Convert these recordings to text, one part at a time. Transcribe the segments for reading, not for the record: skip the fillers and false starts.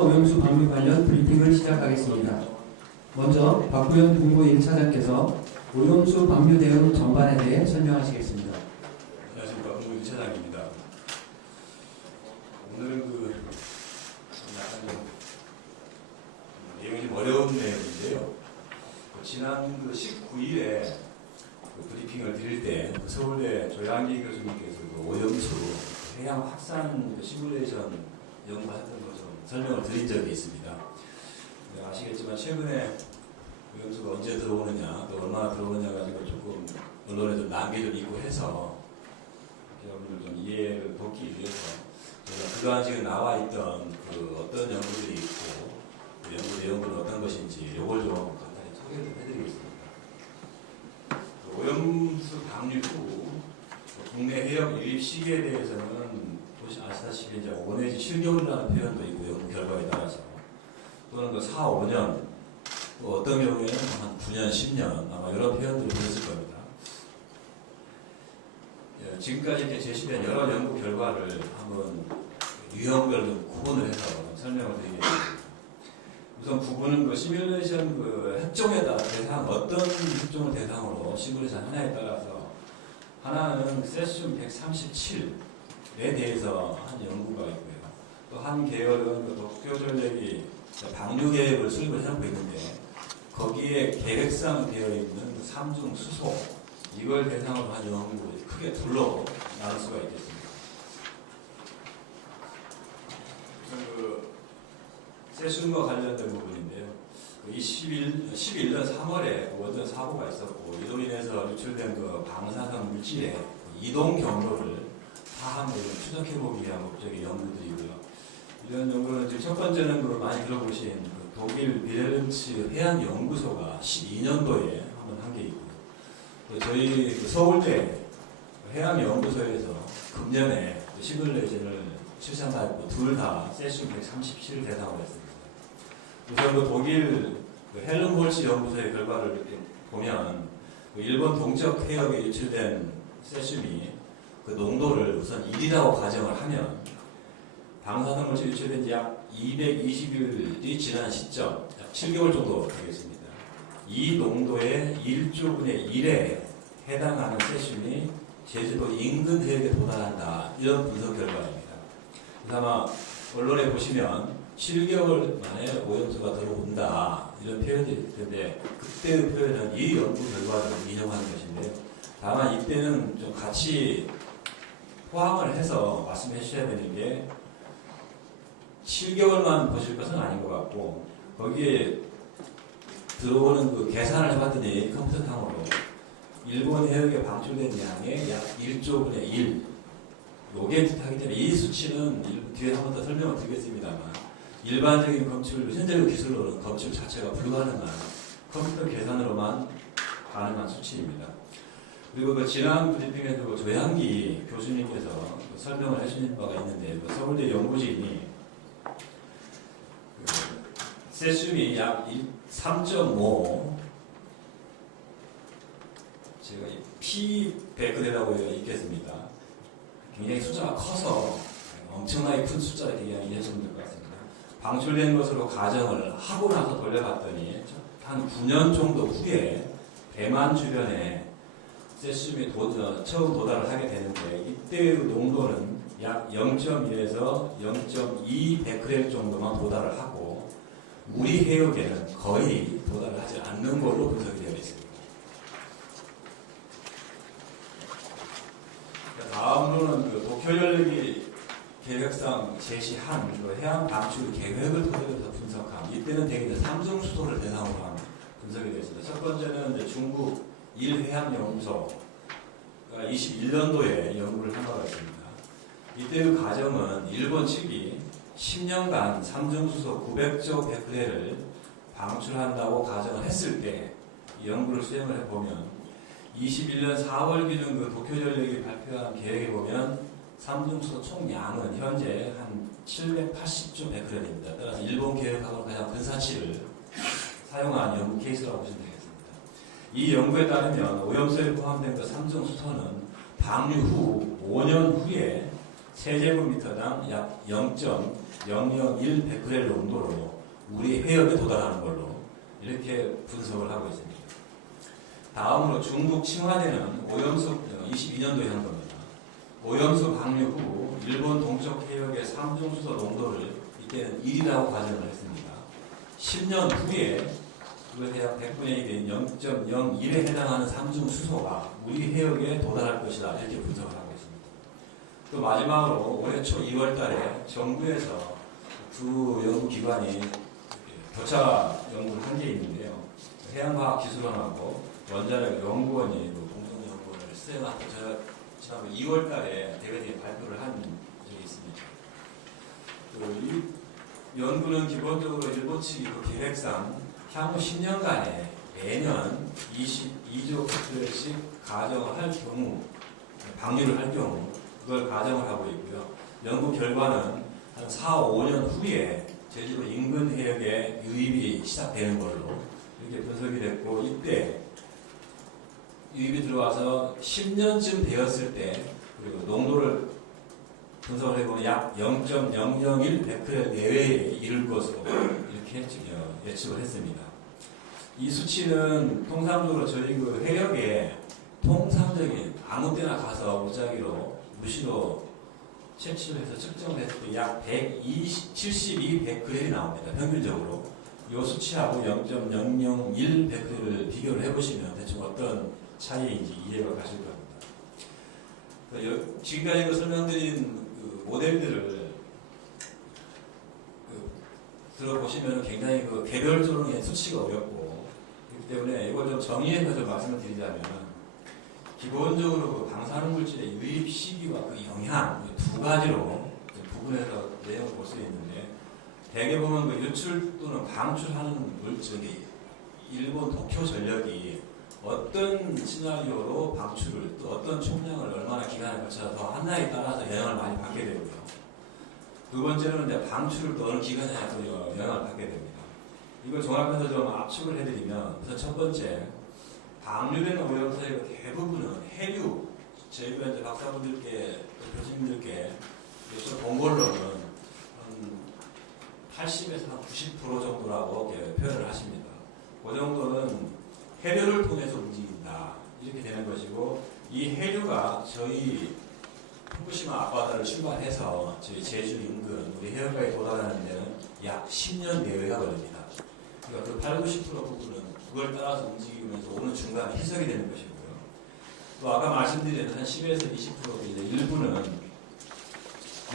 오염수 방류 관련 브리핑을 시작하겠습니다. 먼저 박구현 동부 1차장께서 오염수 방류 대응 전반에 대해 설명하시겠습니다. 안녕하십니까. 동부 1차장입니다. 오늘은 약간 좀 내용이 좀 어려운 내용인데요. 지난 19일에 브리핑을 드릴 때 서울대 조양기 교수님께서 오염수 해양 확산 시뮬레이션 연구하셨던 것처럼 설명을 드린 적이 있습니다. 아시겠지만 최근에 오염수가 언제 들어오느냐, 또 얼마나 들어오느냐 가지고 조금 언론에 좀 난게 좀 있고 해서 여러분들 좀 이해를 돕기 위해서 저희가 그동안 지금 나와 있던 어떤 연구들이 있고 그 연구 내용은 어떤 것인지 이걸 좀 간단히 소개를 좀 해드리겠습니다. 오염수 방류 후 국내 해역 유입 시기에 대해서는 아시다시피 이제 5 내지 7개월이라는 표현도 있고 연구 결과에 따라서 또는 4, 5년 또 어떤 경우에는 한 9년, 10년 아마 이런 표현들을 보셨을 겁니다. 지금까지 이렇게 제시된 여러 연구 결과를 한번 유형별로 구분을 해서 설명을 드리겠습니다. 우선 구분은 시뮬레이션 핵종에 따라 어떤 핵종을 대상으로 시뮬레이션 하나에 따라서 하나는 세슘 137에 대해서 한 연구가 있고요. 또 한 계열은 도쿄전력이 방류 계획을 수립을 해놓고 있는데 거기에 계획상 되어 있는 삼중 수소 이걸 대상으로 한 연구를 크게 둘로 나눌 수가 있겠습니다. 우선 세슘과 관련된 부분인데요. 11년 3월에 원전 사고가 있었고 이로 인해서 유출된 방사성 물질의 이동 경로를 다함으로 추적해보기 위한 목적의 연구들이고요. 이런 연구는 지금 첫 번째는 많이 들어보신 독일 비렐른츠 해양연구소가 12년도에 한번 한 게 있고요. 또 저희 서울대 해양연구소에서 금년에 시뮬레이션을 실시한다고 둘 다 세슘 137을 대상으로 했습니다. 우선 독일 헬름홀츠 연구소의 결과를 이렇게 보면 일본 동쪽 해역에 유출된 세슘이 농도를 우선 1이라고 가정을 하면 방사성 물질 유출된 지 약 220일이 지난 시점, 약 7개월 정도 되겠습니다. 이 농도의 1조분의 1에 해당하는 세슘이 제주도 인근 해역에 도달한다. 이런 분석 결과입니다. 그래서 아마 언론에 보시면 7개월 만에 오염수가 들어온다. 이런 표현이 있을 텐데 그때의 표현은 이 연구 결과를 인용하는 것인데요. 다만 이때는 좀 같이 포함을 해서 말씀해 주셔야 되는 게 7개월만 보실 것은 아닌 것 같고 거기에 들어오는 계산을 해봤더니 컴퓨터상으로 일본 해역에 방출된 양의 약 1조분의 1 요게 하기 때문에 이 수치는 뒤에 한 번 더 설명을 드리겠습니다만 일반적인 검출, 현재의 기술로는 검출 자체가 불가능한 컴퓨터 계산으로만 가능한 수치입니다. 그리고 지난 브리핑에도 조양기 교수님께서 설명을 해주신 바가 있는데 서울대 연구진이 세슘이 약 3.5 제가 P100이라고 읽겠습니다. 굉장히 숫자가 커서 엄청나게 큰 숫자를 이해하시면 될 것 같습니다. 방출된 것으로 가정을 하고 나서 돌려봤더니 한 9년 정도 후에 대만 주변에 세슘이 처음 도달을 하게 되는데 이때의 농도는 약 0.1에서 0.2 베크렐 정도만 도달을 하고 우리 해역에는 거의 도달을 하지 않는 걸로 분석이 되어 있습니다. 다음으로는 도쿄전력이 계획상 제시한 해양 방출 계획을 토대로 해서 분석한 이때는 대개 삼중 수소를 대상으로 한 분석이 되었습니다. 첫 번째는 중국 일해양연구소가 21년도에 연구를 한 바가 있습니다. 이때의 과정은 일본 측이 10년간 삼중수소 900조 베크렐을 방출한다고 가정을 했을 때 연구를 수행을 해보면 21년 4월 기준 도쿄전력이 발표한 계획에 보면 삼중수소 총량은 현재 한 780조 베크렐입니다. 따라서 일본 계획하고 가장 근사치를 사용한 연구 케이스라고 보시면 되겠습니다. 이 연구에 따르면 오염수에 포함된 삼중수소는 방류 후 5년 후에 세제곱미터당 약 0.001 베크렐 농도로 우리 해역에 도달하는 걸로 이렇게 분석을 하고 있습니다. 다음으로 중국 칭화대는 오염수 22년도 현도입니다. 오염수 방류 후 일본 동쪽 해역의 삼중수소 농도를 이때는 1이라고 가정을 했습니다. 10년 후에 그것의 약 100분의 1인 0.01에 해당하는 삼중수소가 우리 해역에 도달할 것이다 이렇게 분석을 하고 있습니다. 또 마지막으로 올해 초 2월 달에 정부에서 두 연구기관이 교차 연구를 한 게 있는데요. 해양과학기술원하고 원자력연구원이 공동연구원을 수행한 제가 지난번 2월 달에 대회에 발표를 한 적이 있습니다. 이 연구는 기본적으로 일본 측이 그 계획상 향후 10년간에 매년 22조 베크렐씩 가정을 할 경우, 방류를 할 경우 그걸 가정을 하고 있고요. 연구 결과는 한 4, 5년 후에 제주도 인근 해역에 유입이 시작되는 걸로 이렇게 분석이 됐고, 이때 유입이 들어와서 10년쯤 되었을 때 그리고 농도를 분석을 해보면 약 0.001 베크렐 내외에 이를 것으로 이렇게 예측을 했습니다. 이 수치는 통상적으로 저희 그 해역에 통상적인 아무 때나 가서 무작위로 무시로 채취를 해서 측정을 했을 때 약 172 베크렐이 나옵니다. 평균적으로. 이 수치하고 0.001 베크렐을 비교를 해보시면 대충 어떤 차이인지 이해가 가실 겁니다. 지금까지 설명드린 그 모델들을 들어보시면 굉장히 개별적으로 수치가 어렵고, 그렇기 때문에 이걸 좀 정리해서 좀 말씀을 드리자면, 기본적으로 그 방사능 물질의 유입 시기와 그 영향, 두 가지로 부분해서 내용을 볼 수 있는데, 대개 보면 그 유출 또는 방출하는 물질이 일본 도쿄 전력이 어떤 시나리오로 방출을 또 어떤 총량을 얼마나 기간에 걸쳐서 더 하나에 따라서 영향을 많이 받게 되고요. 두 번째로는 이제 방출을 또 어느 기간에 또 영향을 받게 됩니다. 이걸 종합해서 좀 압축을 해드리면, 우선 첫 번째, 방류되는 오염수의 대부분은 해류, 저희가 이제 박사분들께, 교수님들께 본 걸로는 한 80에서 한 90% 정도라고 표현을 하십니다. 그 정도는 해류를 통해서 움직인다. 이렇게 되는 것이고, 이 해류가 저희 후쿠시마 앞바다를 출발해서 저희 제주 인근 우리 해역까지 도달하는 데는 약 10년 내외가 걸립니다. 그러니까 그 80, 90% 부분은 그걸 따라서 움직이면서 오는 중간에 희석이 되는 것이고요. 또 아까 말씀드린 한 10에서 20% 이제 일부는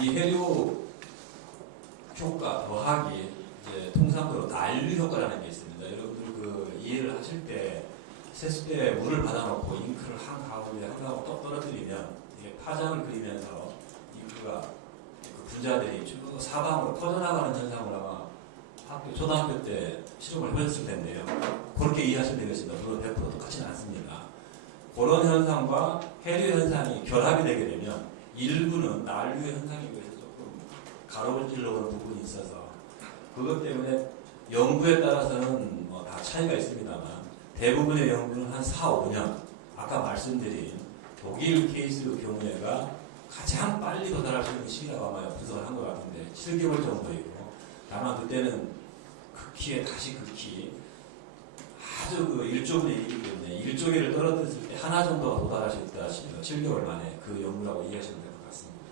이 해류 효과 더하기 이제 통상적으로 난류 효과라는 게 있습니다. 여러분들 그 이해를 하실 때 세수대에 물을 받아놓고 잉크를 한 가운데 한가운데 똑 떨어뜨리면 이게 파장을 그리면서 잉크가 그 분자들이 쭉 사방으로 퍼져나가는 현상을 아마 초등학교 때 실험을 해보셨을 텐데요. 그렇게 이해하시면 되겠습니다. 물론 100% 똑같지는 않습니다. 그런 현상과 해류 현상이 결합이 되게 되면 일부는 난류 현상에 비해서 조금 가로를 찔러오는 부분이 있어서 그것 때문에 연구에 따라서는 뭐 다 차이가 있습니다만 대부분의 연구는 한 4, 5년 아까 말씀드린 독일 케이스 경우에가 가장 빨리 도달할 수 있는 시기라고 아마 분석을 한 것 같은데 7개월 정도이고, 다만 그때는 극히에 다시 극히 아주 그 1조분의 1이기 때문에 1조개를 떨어뜨렸을 때 하나 정도가 도달할 수 있다 싶어요. 7개월 만에 그 연구라고 이해하시면 될 것 같습니다.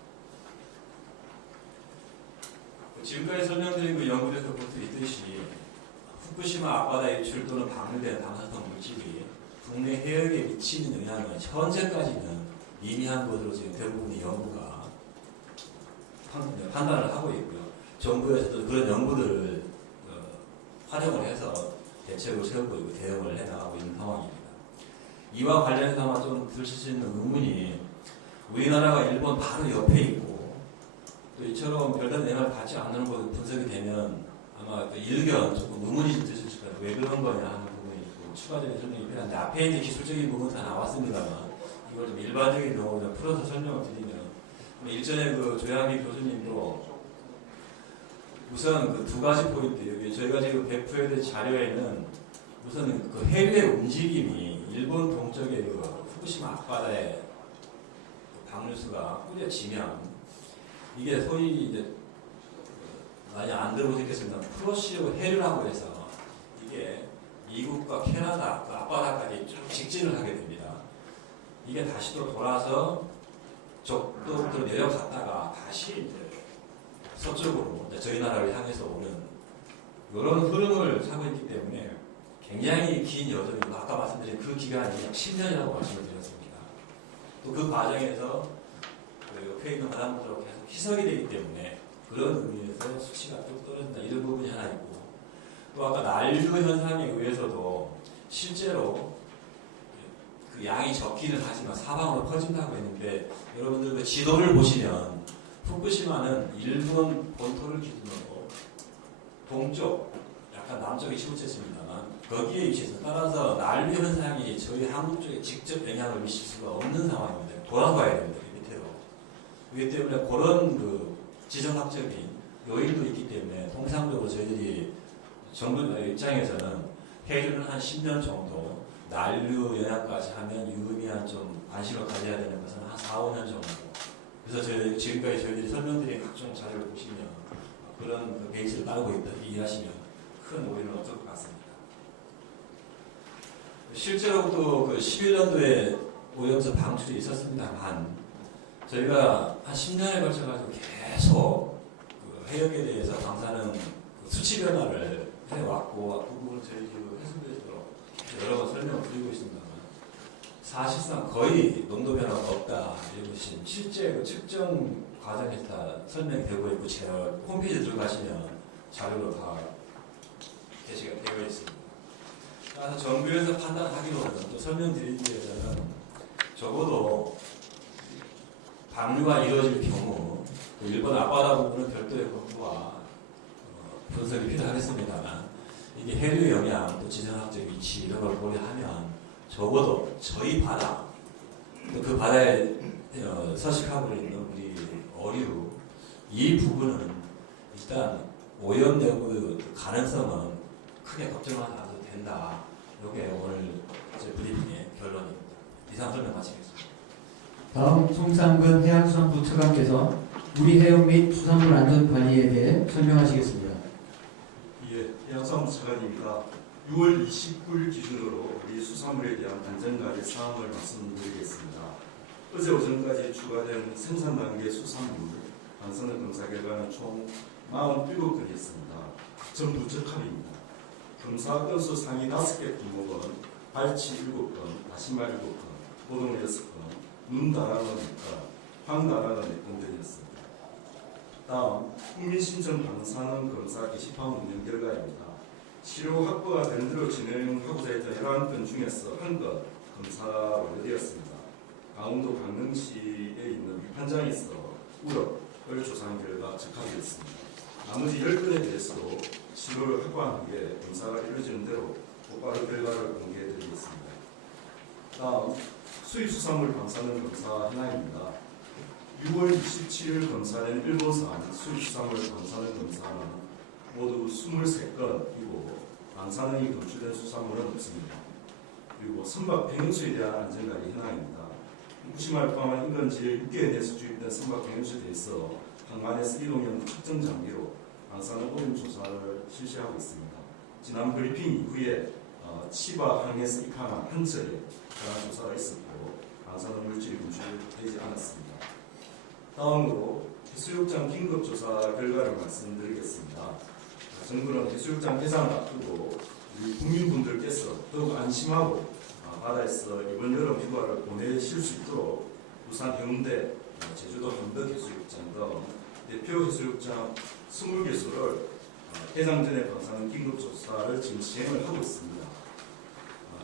지금까지 설명드린 그 연구에서 볼 수 있듯이 후쿠시마 앞바다에 유출 또는 방류된 방사성 물질이 국내 해역에 미치는 영향은 현재까지는 미미한 것으로 지금 대부분의 연구가 판단을 하고 있고요. 정부에서도 그런 연구들을 활용을 해서 대책을 세우고 있고 대응을 해나가고 있는 상황입니다. 이와 관련해서 아마 좀 드실 수 있는 의문이, 우리나라가 일본 바로 옆에 있고 또 이처럼 별다른 영향을 받지 않는 것으로 분석이 되면 아마 그 일견 조금 의문이 드실 수 있어요. 왜 그런 거냐 하는 부분이 있고, 추가적인 설명이 필요한데 앞에 있는 기술적인 부분은 다 나왔습니다만 이걸 좀 일반적인 용어로 풀어서 설명을 드리면, 일전에 그 조양기 교수님도 우선 그 두 가지 포인트, 여기 저희가 지금 배포해야 될 자료에는 우선 그 해류의 움직임이 일본 동쪽의 그 후쿠시마 앞바다의 그 방류수가 뿌려지면 이게 소위 이제 많이 안 들어보셨겠습니다. 프로시오 해류라고 해서 이게 미국과 캐나다, 그 앞바다까지 쭉 직진을 하게 됩니다. 이게 다시 또 돌아서 적도부터 내려갔다가 다시 이제 서쪽으로 이제 저희 나라를 향해서 오는 이런 흐름을 타고 있기 때문에 굉장히 긴 여정이고 아까 말씀드린 그 기간이 약 10년이라고 말씀을 드렸습니다. 또 그 과정에서 그 옆에 있는 바닷물로 계속 희석이 되기 때문에 그런 의미에서 수치가 쭉 떨어진다 이런 부분이 하나 있고 또 아까 난류 현상에 의해서도 실제로 그 양이 적기는 하지만 사방으로 퍼진다고 했는데 여러분들 그 지도를 보시면 후쿠시마는 일본 본토를 기준으로 동쪽 약간 남쪽에 치우쳤습니다만 거기에 위치해서 따라서 난류 현상이 저희 한국 쪽에 직접 영향을 미칠 수가 없는 상황입니다. 돌아가야 됩니다. 밑으로. 그렇기 때문에 그런 그 지정학적인 요인도 있기 때문에 통상적으로 저희들이 정부 입장에서는 해류는 한 10년 정도 난류 영향까지 하면 유의미한 좀 관심을 가져야 되는 것은 한 4, 5년 정도. 그래서 지금까지 저희들이 설명드린 각종 자료를 보시면 그런 그 베이스를 따르고 있다 이해하시면 큰 오해는 없을 것 같습니다. 실제로 또 그 11년도에 오염수 방출이 있었습니다만 저희가 한 10년에 걸쳐가지고 계속 그 해역에 대해서 방사능 그 수치 변화를 해왔고 그 부분을 저희 해수부에서 여러 번 설명을 드리고 있습니다만 사실상 거의 농도 변화가 없다 이런 것이 실제 그 측정 과정에서 다 설명이 되고 있고 제가 홈페이지에 들어가시면 자료로 다 게시가 되어 있습니다. 그래서 정부에서 판단하기로는 또 설명드리기 위해서는 적어도 방류가 이루어질 경우 일본 앞바다 부분은 별도의 검토와 분석이 필요하겠습니다만 이게 해류 영향, 또 지정학적 위치 이런 걸 고려하면 적어도 저희 바다, 또 그 바다에 서식하고 있는 우리 어류 이 부분은 일단 오염 내부 가능성은 크게 걱정하지 않아도 된다. 이게 오늘 제 브리핑의 결론입니다. 이상 설명 마치겠습니다. 다음 송상근 해양수산부 차관께서 우리 해역 및 수산물 안전 관리에 대해 설명하시겠습니다. 예, 해양수산부 차관입니다. 6월 29일 기준으로 우리 수산물에 대한 안전관리 사항을 말씀드리겠습니다. 어제 오전까지 추가된 생산 단계 수산물 방사능 검사 결과는 총 47건이었습니다. 전부 적합입니다. 검사 건수 상위 5개 품목은 발치 7건, 다시마 7건, 고동 6건, 눈 다랑어 4건, 황 다랑어 4건 등이었습니다. 다음 국민신청 방사능 검사 게시판 운영 결과입니다. 치료 확보가 된 대로 진행하고자 했던 11건 중에서 1건 검사가 완료되었습니다. 강원도 강릉시에 있는 위판장에서 우럭을 조사한 결과 적합이었습니다. 나머지 10건에 대해서도 치료를 확보한 후에 검사가 이루어지는 대로 곧바로 결과를 공개해드리겠습니다. 다음 수입수산물 방사능 검사 현황입니다. 6월 27일 검사된 일본산 수입수산물 방사능 검사는 모두 23건이고 방사능이 검출된 수산물은 없습니다. 그리고 선박 배행수에 대한 안전관리 현황입니다. 후쿠시마를 포함한 인근 지역 6개에 대해서 주입된 선박 배행수에 대해서 항만에서 이동형 측정 장비로 방사능 오염 조사를 실시하고 있습니다. 지난 브리핑 이후에 치바 항에서 입항한 한 척에 관한 조사가 있었고 방사능 물질이 검출되지 않았습니다. 다음으로 해수욕장 긴급조사 결과를 말씀드리겠습니다. 정부는 해수욕장 개장을 앞두고 우리 국민분들께서 더욱 안심하고 바다에서 이번 여름 휴가를 보내실 수 있도록 부산 해운대, 제주도 함덕 해수욕장 등 대표 해수욕장 20개소를 개장 전에 방사능 긴급조사를 지금 시행을 하고 있습니다.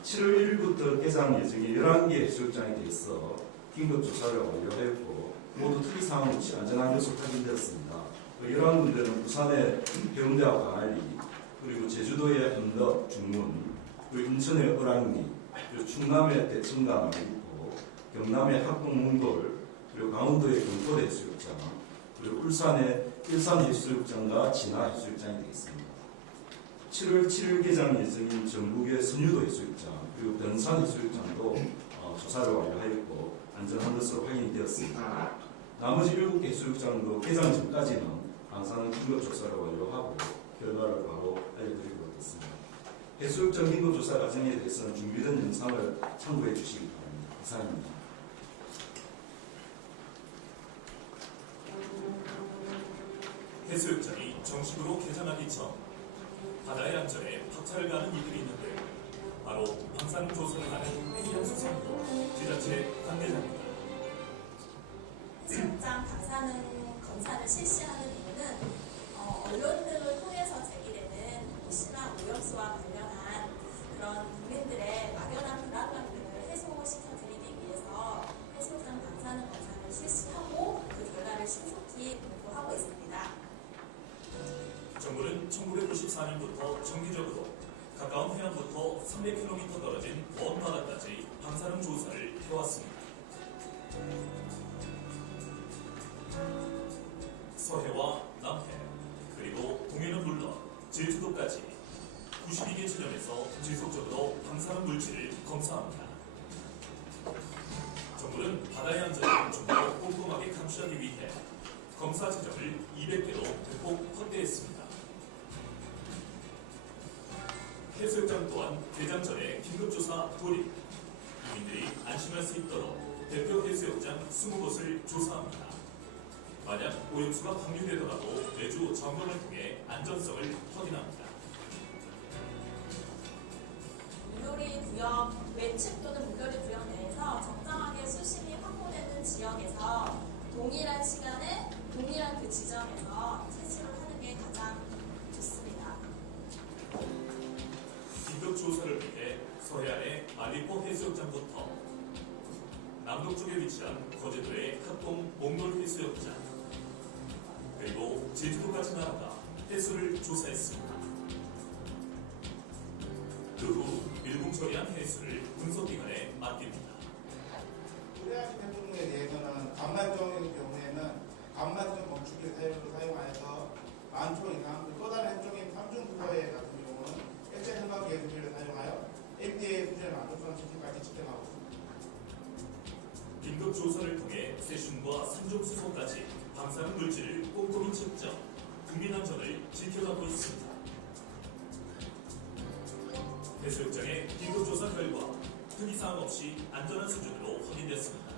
7월 1일부터 개장 예정의 11개 해수욕장에 대해서 긴급조사를 완료했고 모두 특이사항 없이 안전한 요소 확인되었습니다. 11군데는 부산의 해운대와 광안리, 그리고 제주도의 함덕, 중문, 그리고 인천의 어랑리, 그리고 충남의 대청강 있고 경남의 합동몽돌, 그리고 강원도의 경포대 해수욕장, 그리고 울산의 일산 해수욕장과 진화 해수욕장이 되겠습니다. 7월 7일 개장 예정인 전북의 선유도 해수욕장, 그리고 변산 해수욕장도 조사를 완료하였고 안전한 것으로 확인이 되었습니다. 나머지 7개 해수욕장도 개장 전까지는 방사능 긴급 조사를 완료하고 결과를 바로 알려드리도록 하겠습니다. 해수욕장 긴급 조사 과정에 대해서는 준비된 영상을 참고해 주시기 바랍니다. 이상입니다. 해수욕장이 정식으로 개장하기 전 바다의 안전에 박차를 가는 이들이 있는데 바로 방사능 조사를 하는 해양 수산부 지자체 관계자입니다. 해수욕장 방사능 검사를 실시하는 이유는 언론들을 통해서 제기되는 혹시나 오염수와 관련한 그런 국민들의 막연한 불안감들을 해소시켜드리기 위해서 해수욕장 방사능 검사를 실시하고 그 결과를 신속히 공고하고 있습니다. 정부는 1994년부터 정기적으로 가까운 해안부터 300km 떨어진 먼 바다까지 방사능 조사를 해왔습니다. 서해와 남해, 그리고 동해는 물론 제주도까지 92개 지점에서 지속적으로 방사능 물질을 검사합니다. 정부는 바다의 안전을 좀 더 꼼꼼하게 감시하기 위해 검사 지점을 200개로 대폭 확대했습니다. 해수욕장 또한 개장 전에 긴급조사 돌입, 국민들이 안심할 수 있도록 대표 해수욕장 20곳을 조사합니다. 만약 오염수가 방류되더라도 매주 점검을 통해 안전성을 확인합니다. 물놀이 구역 외측 또는 물놀이 구역 내에서 적정하게 수심이 확보되는 지역에서 동일한 시간에 동일한 그 지점에서 채취를 하는 게 가장 좋습니다. 긴급 조사를 위해 서해안의 말리포 해수욕장부터 남동쪽에 위치한 거제도의 합동 몽돌 해수욕장, 그리고 제주도까지 나아가 해수를 조사했습니다. 그 후 밀봉 처리한 해수를 분석기관에 맡깁니다. 우려하신 해수에 대해서는 간만종의 경우에는 간만종 멈추기 사용하여서 만초 이상, 또 다른 해종인 삼중국어회 같은 경우는 액체 생각 예술을 사용하여 FDA 수준의 만족성 지수까지 측정하고 있습니다. 긴급 조사를 통해 세슘과 산종수소까지 방사능 물질을 꼼꼼히 측정, 국민 안전을 지켜가고 있습니다. 해수욕장의 긴급 조사 결과 특이사항 없이 안전한 수준으로 확인됐습니다.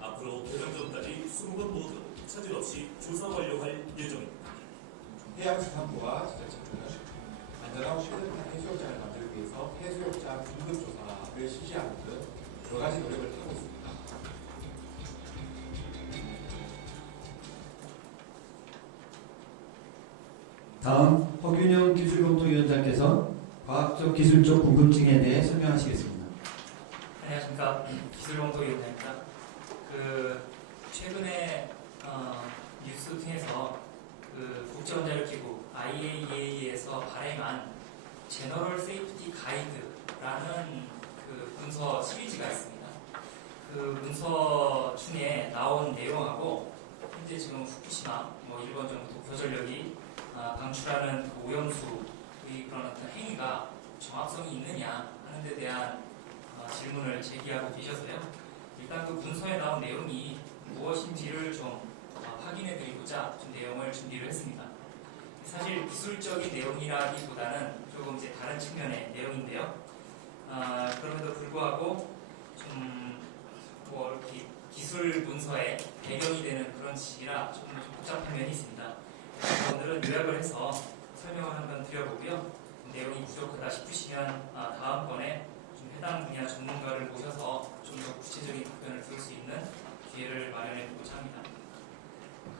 앞으로 개장 전까지 20곳 모두 차질 없이 조사 완료할 예정입니다. 해양수산부와 지자체는 안전하고 신뢰한 해수욕장을 만들기 위해서 해수욕장 긴급조사를 실시하는 등 여러 가지 노력을 하고 있습니다. 다음 허균영 기술검토위원장께서 과학적 기술적 궁금증에 대해 설명하시겠습니다. 안녕하십니까. 기술검토위원장입니다. 최근에 뉴스 통해서 국제원자력기구 IAEA에서 발행한 제너럴 세이프티 가이드라는 문서 시리즈가 있습니다. 그 문서 중에 나온 내용하고 현재 지금 후쿠시마, 일본 정부 독효전력이 방출하는 오염수의 그런 어떤 행위가 정확성이 있느냐 하는 데 대한 질문을 제기하고 계셔서요. 일단 그 문서에 나온 내용이 무엇인지를 좀 확인해 드리고자 좀 내용을 준비를 했습니다. 사실 기술적인 내용이라기보다는 조금 이제 다른 측면의 내용인데요. 그럼에도 불구하고 좀 이렇게 기술 문서에 배경이 되는 그런 지시라 좀 복잡한 면이 있습니다. 오늘은 요약을 해서 설명을 한번 드려보고요. 내용이 부족하다 싶으시면 다음번에 좀 해당 분야 전문가를 모셔서 좀 더 구체적인 답변을 들을 수 있는 기회를 마련해 보고자 합니다.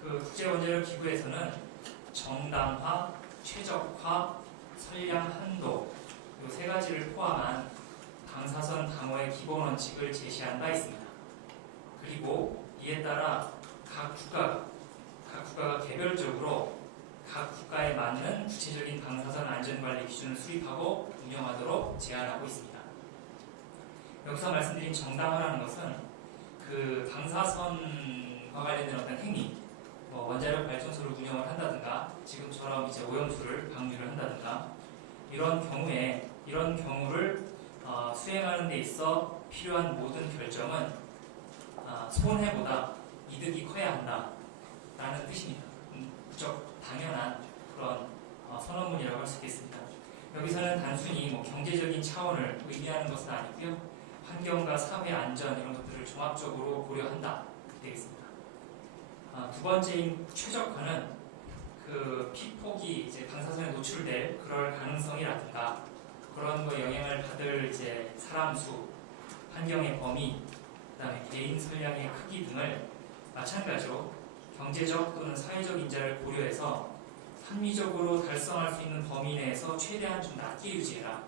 국제원자력기구에서는 정당화, 최적화, 선량 한도 이 세 가지를 포함한 방사선 방어의 기본 원칙을 제시한 바 있습니다. 그리고 이에 따라 각 국가가 개별적으로 각 국가에 맞는 구체적인 방사선 안전관리 기준을 수립하고 운영하도록 제안하고 있습니다. 여기서 말씀드린 정당화라는 것은 방사선과 관련된 어떤 행위, 원자력 발전소를 운영을 한다든가 지금처럼 이제 오염수를 방류를 한다든가 이런 경우를 수행하는 데 있어 필요한 모든 결정은 손해보다 이득이 커야 한다라는 뜻입니다. 무척 당연한 그런 선언문이라고 할 수 있겠습니다. 여기서는 단순히 경제적인 차원을 의미하는 것은 아니고요. 환경과 사회 안전 이런 것들을 종합적으로 고려한다 되겠습니다. 두 번째인 최적화는 그 피폭이 이제 방사선에 노출될 그럴 가능성이라든가 그런 거에 영향을 받을 이제 사람 수, 환경의 범위, 그다음에 개인 선량의 크기 등을 마찬가지로 경제적 또는 사회적 인자를 고려해서 합리적으로 달성할 수 있는 범위 내에서 최대한 좀 낮게 유지해라.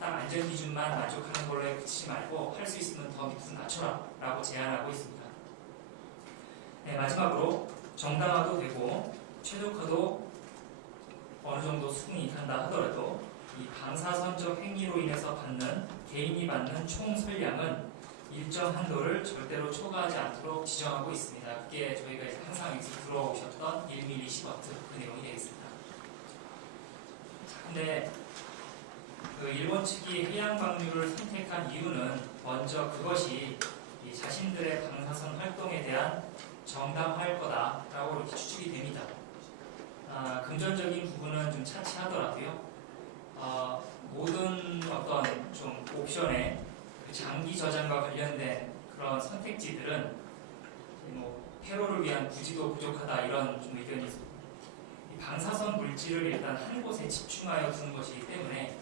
딱 안전 기준만 만족하는 걸로 그치지 말고 할 수 있으면 더 밑으로 낮춰라 라고 제안하고 있습니다. 네, 마지막으로 정당화도 되고 최적화도 어느 정도 수긍이 간다 하더라도 이 방사선적 행위로 인해서 개인이 받는 총 선량은 일정 한도를 절대로 초과하지 않도록 지정하고 있습니다. 그게 저희가 이제 항상 여기서 들어오셨던 1mSv 그 내용이 되겠습니다. 근데 그 일본 측이 해양 방류를 선택한 이유는 먼저 그것이 이 자신들의 방사선 활동에 대한 정당화일 거다라고 이렇게 추측이 됩니다. 금전적인 부분은 좀 차치하더라도요. 모든 어떤 좀 옵션에 그 장기 저장과 관련된 그런 선택지들은 폐로를 위한 부지도 부족하다 이런 좀 의견이 있습니다. 이 방사선 물질을 일단 한 곳에 집중하여 두는 것이기 때문에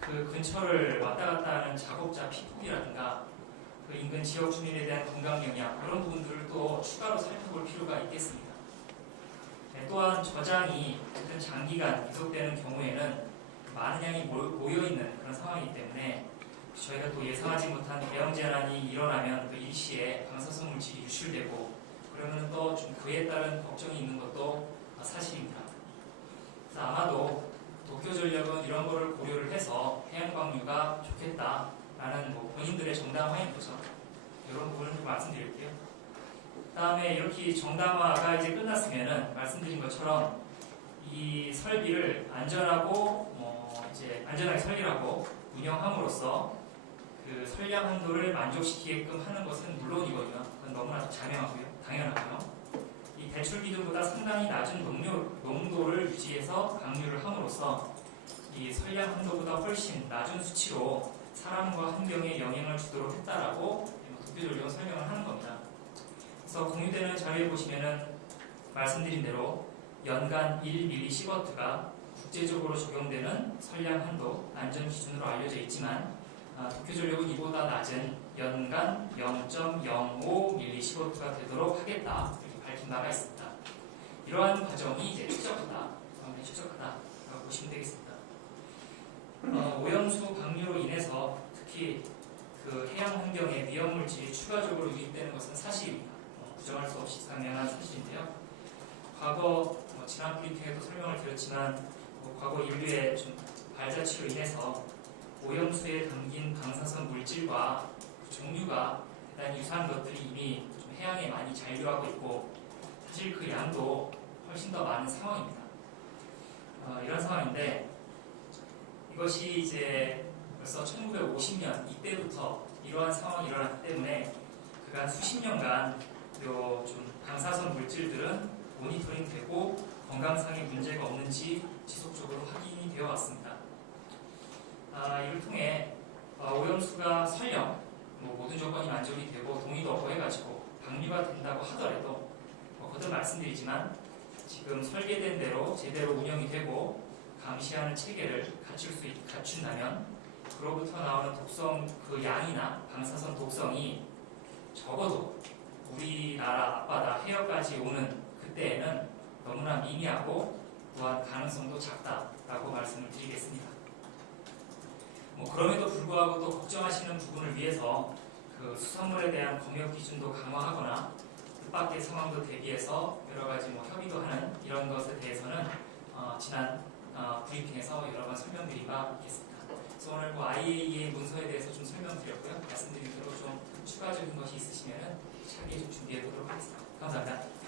그 근처를 왔다 갔다 하는 작업자 피폭이라든가 그 인근 지역 주민에 대한 건강 영향 그런 부분들을 또 추가로 살펴볼 필요가 있겠습니다. 네, 또한 저장이 어쨌든 장기간 계속되는 경우에는 많은 양이 모여있는 그런 상황이기 때문에 저희가 또 예상하지 못한 대형 재난이 일어나면 또 일시에 방사선 물질이 유출되고 그러면 또 좀 그에 따른 걱정이 있는 것도 사실입니다. 그래서 아마도 도쿄전력은 이런 거를 고려를 해서 해양방류가 좋겠다라는 본인들의 정당화인 거죠. 이런 부분을 좀 말씀드릴게요. 다음에 이렇게 정당화가 이제 끝났으면은 말씀드린 것처럼 이 설비를 안전하고 이제 안전하게 설계하고 운영함으로써 그 선량 한도를 만족시키게끔 하는 것은 물론이거든요. 그건 너무나 당연하고요. 이 배출 기준보다 상당히 낮은 농도를 유지해서 방류를 함으로써 이 선량 한도보다 훨씬 낮은 수치로 사람과 환경에 영향을 주도록 했다라고 도쿄전력은 설명을 하는 겁니다. 그래서 공유되는 자료에 보시면은 말씀드린 대로 연간 1mSv가 국제적으로 적용되는 선량 한도 안전 기준으로 알려져 있지만 도쿄전력은 이보다 낮은 연간 0.05mSv가 되도록 하겠다 이렇게 밝힌 바가 있습니다. 이러한 과정이 이제 최적화다라고 보시면 되겠습니다. 오염수 방류로 인해서 특히 그 해양 환경에 위험 물질이 추가적으로 유입되는 것은 사실입니다. 부정할 수 없이 상명한 사실인데요. 과거 지난 브리핑에도 설명을 드렸지만 과거 인류의 좀 발자취로 인해서 오염수에 담긴 방사선 물질과 그 종류가 대단히 유사한 것들이 이미 좀 해양에 많이 잔류하고 있고 사실 그 양도 훨씬 더 많은 상황입니다. 이런 상황인데 이것이 이제 벌써 1950년 이때부터 이러한 상황이 일어났기 때문에 그간 수십 년간 좀 방사선 물질들은 모니터링되고 건강상의 문제가 없는지 지속적으로 확인이 되어 왔습니다. 이를 통해 오염수가 설령 모든 조건이 만족이 되고 동의도 얻고 해가지고 방류가 된다고 하더라도 거듭 말씀드리지만 지금 설계된 대로 제대로 운영이 되고 감시하는 체계를 갖춘다면 그로부터 나오는 독성 그 양이나 방사선 독성이 적어도 우리나라 앞바다 해역까지 오는 그때에는 너무나 미미하고 또한 가능성도 작다라고 말씀을 드리겠습니다. 그럼에도 불구하고 또 걱정하시는 부분을 위해서 그 수산물에 대한 검역 기준도 강화하거나 뜻밖의 상황도 대비해서 여러 가지 협의도 하는 이런 것에 대해서는 지난 브리핑에서 여러 번 설명드린 바 있겠습니다. 그래서 오늘 IAEA 문서에 대해서 좀 설명드렸고요. 말씀드린 대로 좀 추가적인 것이 있으시면 차게 좀 준비해 보도록 하겠습니다. 감사합니다.